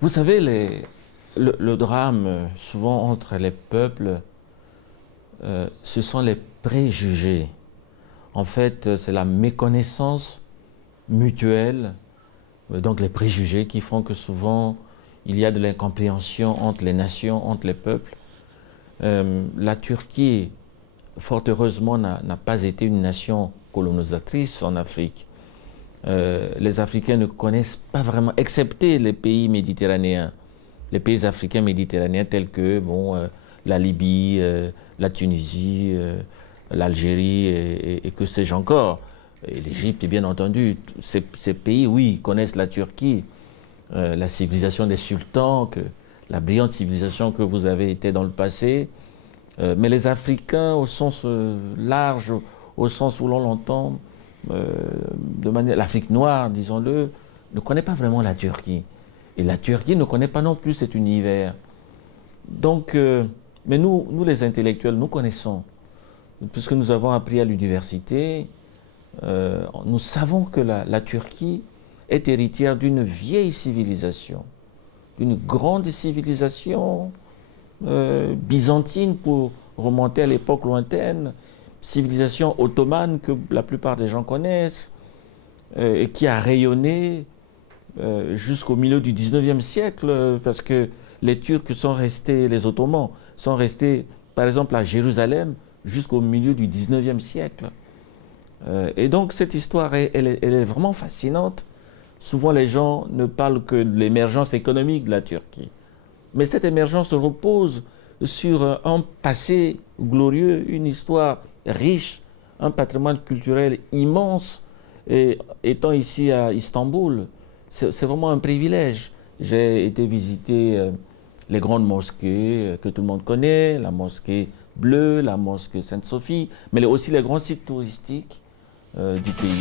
Vous savez, le drame, souvent entre les peuples, ce sont les préjugés. En fait, c'est la méconnaissance mutuelle, donc les préjugés qui font que souvent, il y a de l'incompréhension entre les nations, entre les peuples. La Turquie, fort heureusement, n'a pas été une nation colonisatrice en Afrique. Les Africains ne connaissent pas vraiment, excepté les pays méditerranéens, les pays africains méditerranéens tels que la Libye, la Tunisie, l'Algérie et que sais-je encore, et l'Égypte bien entendu. Ces pays, oui, connaissent la Turquie, la civilisation des sultans, la brillante civilisation que vous avez été dans le passé. Mais les Africains, au sens large, au sens où l'on l'entend, de manière, l'Afrique noire, disons-le, ne connaît pas vraiment la Turquie. Et la Turquie ne connaît pas non plus cet univers. Donc, mais nous les intellectuels, nous connaissons. Puisque nous avons appris à l'université, nous savons que la Turquie est héritière d'une vieille civilisation, d'une grande civilisation byzantine pour remonter à l'époque lointaine, civilisation ottomane que la plupart des gens connaissent, et qui a rayonné jusqu'au milieu du 19e siècle, parce que les Turcs sont restés, les Ottomans sont restés, par exemple, à Jérusalem, jusqu'au milieu du 19e siècle. Et donc cette histoire, elle est vraiment fascinante. Souvent les gens ne parlent que de l'émergence économique de la Turquie. Mais cette émergence repose sur un passé glorieux, une histoire riche, un patrimoine culturel immense. Et étant ici à Istanbul, c'est vraiment un privilège. J'ai été visiter les grandes mosquées que tout le monde connaît, la mosquée Bleue, la mosquée Sainte-Sophie, mais aussi les grands sites touristiques du pays.